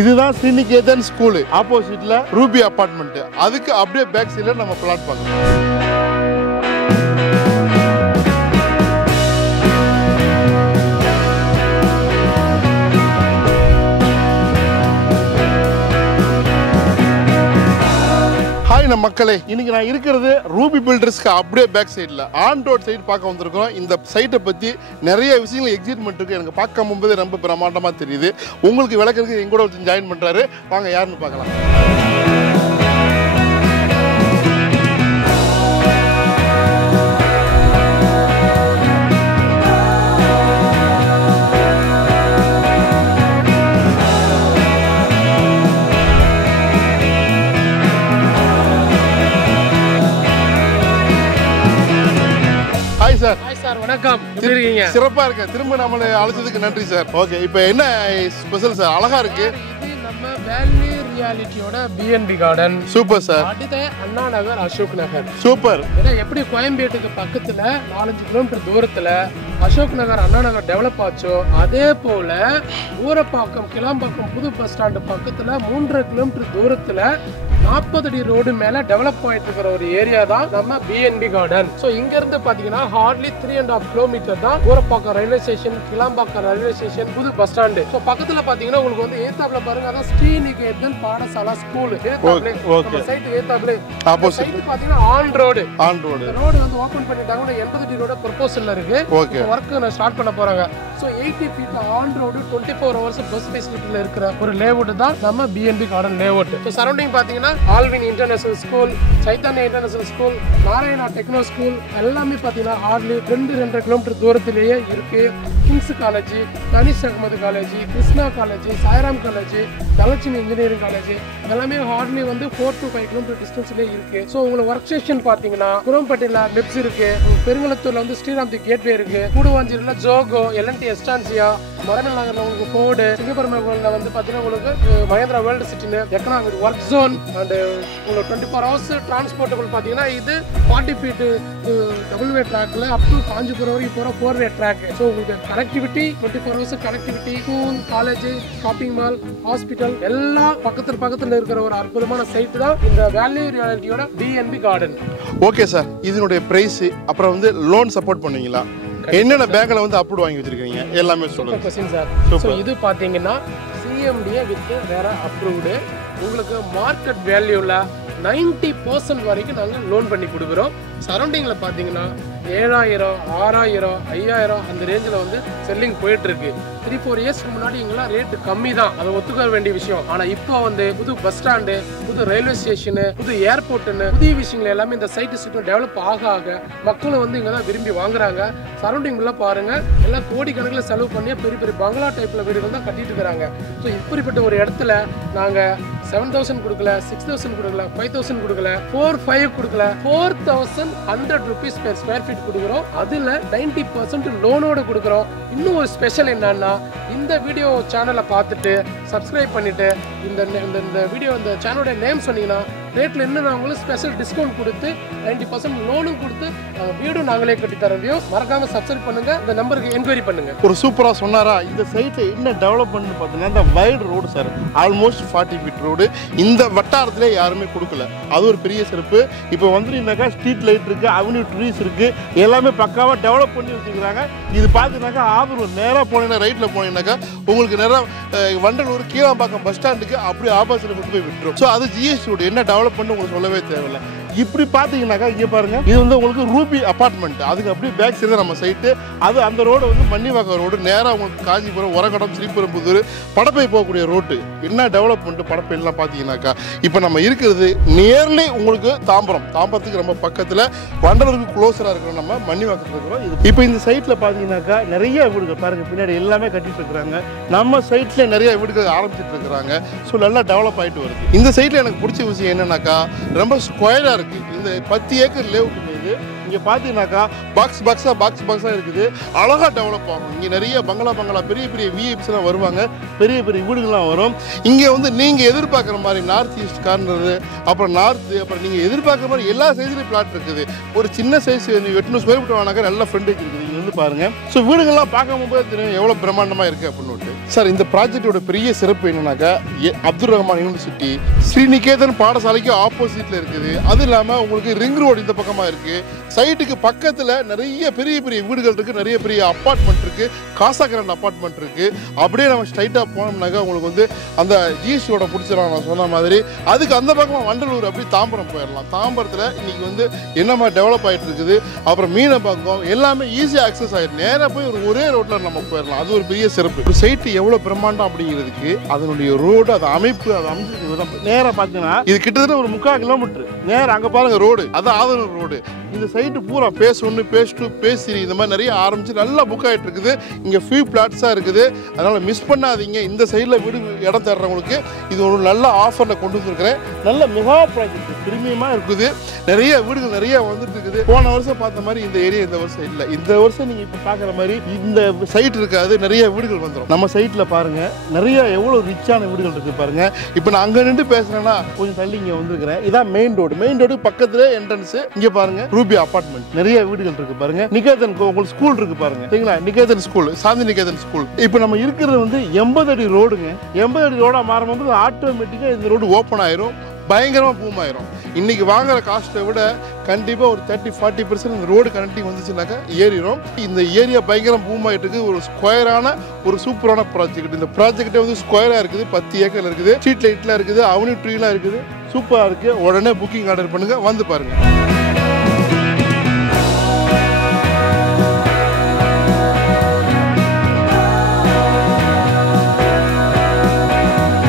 இதுதான் ஸ்ரீநிகேதன் ஸ்கூல் ஆப்போசிட்ல Ruby apartment. அதுக்கு அப்படியே பேக் சைடுல நம்ம பிளாட் பார்க்கலாம். ஹாய் நம்ம மக்களே, இன்னைக்கு நான் இருக்கிறது ரூபி பில்டர்ஸ்க்கு அப்படியே பேக் சைடில் ஆன் ரோட் சைடு பார்க்க வந்திருக்கோம். இந்த சைட்டை பற்றி நிறைய விஷயங்கள் எக்ஸைட்மெண்ட் இருக்குது. எனக்கு பார்க்க போகும்போது ரொம்ப பிரமாண்டமாக தெரியுது. உங்களுக்கு விளக்குறதுக்கு எங்கூட ஒருத்தர் ஜாயின் பண்ணுறாரு. வாங்க யாருன்னு பார்க்கலாம். சார் வணக்கம், எப்படி இருக்கீங்க? சிறப்பா இருக்கு. திரும்ப நம்மளை அழைச்சதுக்கு நன்றி சார். ஓகே, இப்போ என்ன ஸ்பெஷல் சார்? அழகா இருக்கு. இது நம்ம வேல்யூ ரியாலிட்டியோட பிஎன்பி கார்டன். Super sir. அடுத்து அண்ணா நகர், அசோக் நகர். சூப்பர். எப்படி கோயம்பேட்டுக்கு பக்கத்துல 4-5 கிலோமீட்டர் தூரத்துல அசோக் நகர், அண்ணா நகர் டெவலப் ஆச்சோ, அதே போல ஊரப்பாக்கம், கிளாம்பாக்கம் புது பஸ் ஸ்டாண்டு பக்கத்துல 3.5 கிலோமீட்டர் தூரத்துல 40 அடி ரோடு மேல டெவலப் ஆயிட்டு இருக்கிற ஒரு ஏரியா தான் நம்ம பிஎன்பி கார்டன். சோ இங்க இருந்து பாத்தீங்கன்னா ஹார்ட்லி 3.5 கிலோமீட்டர் தான் Urapakkam railway station, Kilambakkam railway station, புது பஸ் ஸ்டாண்டு. சோ பக்கத்துல பாத்தீங்கன்னா உங்களுக்கு வந்து ஏத்தாப்ல பாருங்க, அதான் ஸ்ரீநிகேதன் பாடசாலா ஸ்கூல். நம்ம சைட் ஏத்தாப்ல ஆப்போசிட் பாத்தீங்கன்னா ஆன் ரோடு வந்து ஓபன் பண்ணிட்டாங்க. 80 அடி ரோட ப்ரொபோசல்ல இருக்கு. வர்க் ஸ்டார்ட் பண்ண போறாங்க. So 80 feet on road 24 hours bus ஃபெசிலிட்டில இருக்கிற ஒரு லேஅவுட் தான் நம்ம BNP Garden layout. So surrounding பாத்தீங்கன்னா Alwin International School, Chaitanya International School, Narayana Techno School எல்லாமே பாத்தீங்கன்னா ஹார்ட்லி 2-2.5 கிலோமீட்டர் தூரத்திலேயே இருக்கு. Kings College, Dhanish Ahmed College, Krishna College, Sairam College, Dhanalakshmi Engineering College எல்லாமே ஹார்ட்லி வந்து 4 to 5 கிலோமீட்டர் டிஸ்டன்ஸ்லேயே இருக்கு. ஸோ உங்களுக்கு ஒர்க் ஸ்டேஷன் பாத்தீங்கன்னா குரோம்பேட்டையில மெப்ஸ் இருக்கு, பெருங்குளத்தூர்ல வந்து ஸ்ரீராம் தி கேட்வே இருக்கு, கூடுவாஞ்சேரியில ஜோகோ, எல்என்டி எஸ்டான்சியா, மரமல் நகர்ல உங்களுக்கு ஃபோர்டு, சிங்கப்பெருமகோல்ல வந்து பாத்தீங்கன்னா உங்களுக்கு மகேந்திரா வேர்ல்டு சிட்டின்னு எக்கனாமிக் ஒர்க் ஜோன் அண்ட் உங்களுக்கு 24 ஹவர்ஸ் டிரான்ஸ்போர்ட்டபிள் பாத்தீங்கன்னா இது 40 ஃபீட் டபுள் வே ட்ராக்ல அப் டு காஞ்சிபுரம் வரைக்கும் போற 4-வே ட்ராக். ஸோ உங்களுக்கு connectivity 24 hours connectivity, school, college, shopping mall, hospital எல்லாம் பக்கத்துல இருக்கிற ஒரு அற்புதமான சைட் தான் இந்த வேல்யூ ரியாலிட்டியோட பிஎன்பி கார்டன். ஓகே சார், இதனுடைய பிரைஸ் அப்புறம் வந்து லோன் சப்போர்ட் பண்ணுவீங்களா? என்னென்ன பேங்க்ல வந்து அப்ரூவ் வாங்கி வச்சிருக்கீங்க எல்லாமே சொல்லுங்க. Question sir. ஸோ இது பாத்தீங்கன்னா சிஎம்டிஏ வித் வேற அப்ரூவ்டு. உங்களுக்கு மார்க்கெட் வேல்யூல 90% வரைக்கும் நாங்கள் லோன் பண்ணி கொடுக்குறோம். சரௌண்டிங்ல பாத்தீங்கன்னா 7,000, 6,000, 5,000 அந்த ரேஞ்சில் வந்து செல்லிங் போயிட்டு இருக்கு. 3-4 இயர்ஸ்க்கு முன்னாடி இங்கெல்லாம் ரேட்டு கம்மி தான், அதை ஒத்துக்க வேண்டிய விஷயம். ஆனா இப்போ வந்து புது பஸ் ஸ்டாண்டு, புது ரயில்வே ஸ்டேஷனு, புது ஏர்போர்ட்டுன்னு புதிய விஷயங்கள் எல்லாமே இந்த சைட்டு சுற்றும் டெவலப் ஆக மக்களும் வந்து இங்கே தான் விரும்பி வாங்குறாங்க. சரௌண்டிங்ல பாருங்க, எல்லாம் கோடிக்கணக்கில் செலவு பண்ணி பெரிய பெரிய பங்களா டைப்ல வீடுகள் தான் கட்டிட்டு இருக்கிறாங்க. ஸோ இப்படிப்பட்ட ஒரு இடத்துல நாங்க 7,000 கொடுக்கல, 6,000 கொடுக்கல, 5,000 கொடுக்கல, 4,500 கொடுக்கல, 4,100 rupees per square feet கொடுக்குறோம். அதுல 90% லோனோட கொடுக்குறோம். இன்னும் ஒரு ஸ்பெஷல் என்னன்னா, இந்த வீடியோ சேனலை பார்த்துட்டு சப்ஸ்கிரைப் பண்ணிட்டு இந்த வீடியோ இந்த சேனலோட நேம் சொன்னீங்கன்னா ரேட்ல இன்னும் நான் உங்களுக்கு ஸ்பெஷல் டிஸ்கவுண்ட் கொடுத்து 90% லோனும் கொடுத்து வீடும் நாங்களே கட்டி தரோம். மறக்காம சப்ஸ்கிரைப் பண்ணுங்க, இந்த நம்பருக்கு என்கொயரி பண்ணுங்க. ஒரு சூப்பரா சொன்னாரா? இந்த சைட்டை என்ன டெவலப்மெண்ட் பார்த்தீங்கன்னா இந்த wide road sir, almost 40 feet road இந்த வட்டாரத்திலே யாருமே கொடுக்கல. அது ஒரு பெரிய சிறப்பு. இப்போ வந்துட்டீங்கன்னாக்கா ஸ்ட்ரீட் லைட் இருக்கு, அவென்யூ ட்ரீஸ் இருக்கு, எல்லாமே பக்காவா டெவலப் பண்ணி வச்சுக்கிறாங்க. இது பார்த்தீங்கன்னாக்கா ஆதூர் நேராக போனீங்கன்னா ரைட்ல போனீங்கன்னாக்கா உங்களுக்கு நேராக வண்டலூர் கீழாம்பாக்கம் பஸ் ஸ்டாண்டுக்கு அப்படியே ஆப்போசிட்ல கொண்டு போய் விட்டுரும். ஸோ அது ஜிஎஸ்டி என்ன டெவலப் பண்ணி உங்களுக்கு சொல்லவே தேவையில்லை. இப்படி பார்த்தீங்கன்னாக்கா இங்கே பாருங்க, இது வந்து உங்களுக்கு ரூபி அபார்ட்மெண்ட். அதுக்கு அப்படியே பேக் சைடு நம்ம சைட்டு. அது அந்த ரோடு வந்து மன்னிவாக்கம் ரோடு, நேராக உங்களுக்கு காஞ்சிபுரம், உரகடம், ஸ்ரீபெரும்புதூர், படப்பை போகக்கூடிய ரோட்டு. என்ன டெவலப்மெண்ட் படப்பைலாம் பார்த்தீங்கன்னாக்கா இப்போ நம்ம இருக்கிறது நியர்லி உங்களுக்கு தாம்பரத்துக்கு ரொம்ப பக்கத்தில், வண்டலூருக்கு க்ளோஸராக இருக்கிறோம், நம்ம மன்னிவாக்கத்தில் இருக்கிறோம். இப்போ இந்த சைட்டில் பார்த்தீங்கன்னாக்கா நிறைய வீடுகள் பாருங்க, பின்னாடி எல்லாமே கட்டிட்டு இருக்கிறாங்க. நம்ம சைட்ல நிறைய வீடுகள் ஆரம்பிச்சுட்டு இருக்கிறாங்க. ஸோ நல்லா டெவலப் ஆகிட்டு வருது. இந்த சைட்டில் எனக்கு பிடிச்ச விஷயம் என்னன்னாக்கா, ரொம்ப ஸ்கொயராக இருக்கு. இந்த 10 ஏக்கர் லேஅவுட் இது. இங்கே பார்த்தீங்கன்னாக்கா பாக்ஸ் பாக்ஸாக இருக்குது. அழகாக டெவலப் ஆகும். இங்கே நிறைய பங்களா பெரிய பெரிய விஐபிஸ்லாம் வருவாங்க, பெரிய பெரிய வீடுகள்லாம் வரும். இங்கே வந்து நீங்கள் எதிர்பார்க்குற மாதிரி நார்த் ஈஸ்ட் கார்னரு, அப்புறம் நார்த்து, அப்புறம் நீங்கள் எதிர்பார்க்குற மாதிரி எல்லா சைஸ்லையும் பிளாட் இருக்குது. ஒரு சின்ன சைஸ் 800 ஸ்கொயர் ஃபீட் வாங்கினாக்கா நல்ல ஃப்ரண்டேஜ் இருக்குது. இங்கே வந்து பாருங்கள். ஸோ வீடுகள்லாம் பார்க்கும்போது தெரியும் எவ்வளோ பிரம்மாண்டமாக இருக்குது அப்படின்னு. சார் இந்த ப்ராஜெக்டோட பெரிய சிறப்பு என்னன்னாக்கா அப்துல் ரஹ்மான் யூனிவர்சிட்டி ஸ்ரீநிகேதன் பாடசாலைக்கு ஆப்போசிட்ல இருக்குது. அது இல்லாமல் உங்களுக்கு ரிங் ரோடு இந்த பக்கமாக இருக்கு. சைட்டுக்கு பக்கத்தில் நிறைய பெரிய பெரிய வீடுகள் இருக்கு, நிறைய பெரிய அப்பார்ட்மெண்ட் இருக்கு, காசா கிராண்ட் அப்பார்ட்மெண்ட் இருக்கு. அப்படியே நம்ம ஸ்ட்ரைட்டாக போனோம்னாக்கா உங்களுக்கு வந்து அந்த ஜிஎஸ்டியோட பிடிச்சிடலாம் நான் சொன்ன மாதிரி. அதுக்கு அந்த பக்கமாக வண்டலூர் அப்படி தாம்பரம் போயிடலாம். தாம்பரத்தில் இன்னைக்கு வந்து என்ன மாதிரி டெவலப் ஆகிட்டு இருக்குது. அப்புறம் மீனம்பாக்கம் எல்லாமே ஈஸியாக ஆக்சஸ் ஆகிடும். நேராக போய் ஒரே ரோட்டில் நம்ம போயிடலாம். அது ஒரு பெரிய சிறப்பு. ஒரு சைட்டு எவ்வளோ பிரம்மாண்டம் அப்படிங்கிறதுக்கு அதனுடைய ரோடு, அது அமைப்பு, அது அமைச்சு நேராக பார்த்தீங்கன்னா இது கிட்டத்தட்ட ஒரு 3/4 கிலோமீட்டர் நேரம். அங்கே பாருங்க ரோடு, அது ஆதனூர் ரோடு. இந்த சைட்டு பூரா பேஸ் 1, பேஸ் 2, பேஸ் 3 இந்த மாதிரி நிறைய ஆரம்பிச்சு நல்லா புக் ஆகிட்டு இருக்குது. இங்கே ஃபியூ பிளாட்ஸாக இருக்குது. அதனால் மிஸ் பண்ணாதீங்க. இந்த சைடில் வீடு இடம் தேடுறவங்களுக்கு இது ஒரு நல்ல ஆஃபரில் கொண்டு வந்துருக்கிறேன். நல்ல மெகா ப்ராஜெக்ட் பிரீமியமாக இருக்குது. நிறைய வீடுகள் நிறைய வந்துட்டு இருக்குது. போன வருஷம் பார்த்த மாதிரி இந்த ஏரியா இந்த வருஷம் இல்லை. இந்த வருஷம் நீங்கள் இப்போ பார்க்குற மாதிரி இந்த சைட் இருக்காது, நிறைய வீடுகள் வந்துடும். நம்ம சைட்டில் பாருங்க நிறைய எவ்வளோ ரிச்சான வீடுகள் இருக்கு பாருங்க. இப்போ நான் அங்கே நின்று பேசுறேன்னா கொஞ்சம் தள்ளி இங்கே வந்துருக்கிறேன். இதான் மெயின் ரோடு. மெயின் ரோடு பக்கத்துல என்ட்ரன்ஸ். இங்கே பாருங்க ரூபி அபார்ட்மெண்ட், நிறைய வீடுகள் இருக்கு பாருங்க. நிகேதன் உங்களுக்கு ஸ்கூல் இருக்கு பாருங்க, சரிங்களா? Niketan school, Shanti Niketan school. இப்போ நம்ம இருக்கிறது வந்து 80 அடி ரோடுங்க. 80 அடி ரோடா மாறும்போது ஆட்டோமேட்டிக்கா இந்த ரோடு ஓப்பன் ஆயிரும், பயங்கரமா பூம் ஆயிரும். இன்னைக்கு வாங்குற காஸ்ட்டை விட கண்டிப்பா ஒரு 30-40% இந்த ரோடு கனெக்டிங் வந்துச்சுனாக்கா ஏறிடும். இந்த ஏரியா பயங்கரம் பூம் ஆயிட்டு இருக்கு. ஒரு ஸ்கொயரான ஒரு சூப்பரான ப்ராஜெக்ட். இந்த ப்ராஜெக்டே வந்து ஸ்கொயரா இருக்குது, 10 ஏக்கர் இருக்குது, ஸ்ட்ரீட் லைட்லாம் இருக்குது, அவென்யூ ட்ரீலாம் இருக்குது. சூப்பரா இருக்கு. உடனே புக்கிங் ஆர்டர் பண்ணுங்க, வந்து பாருங்க.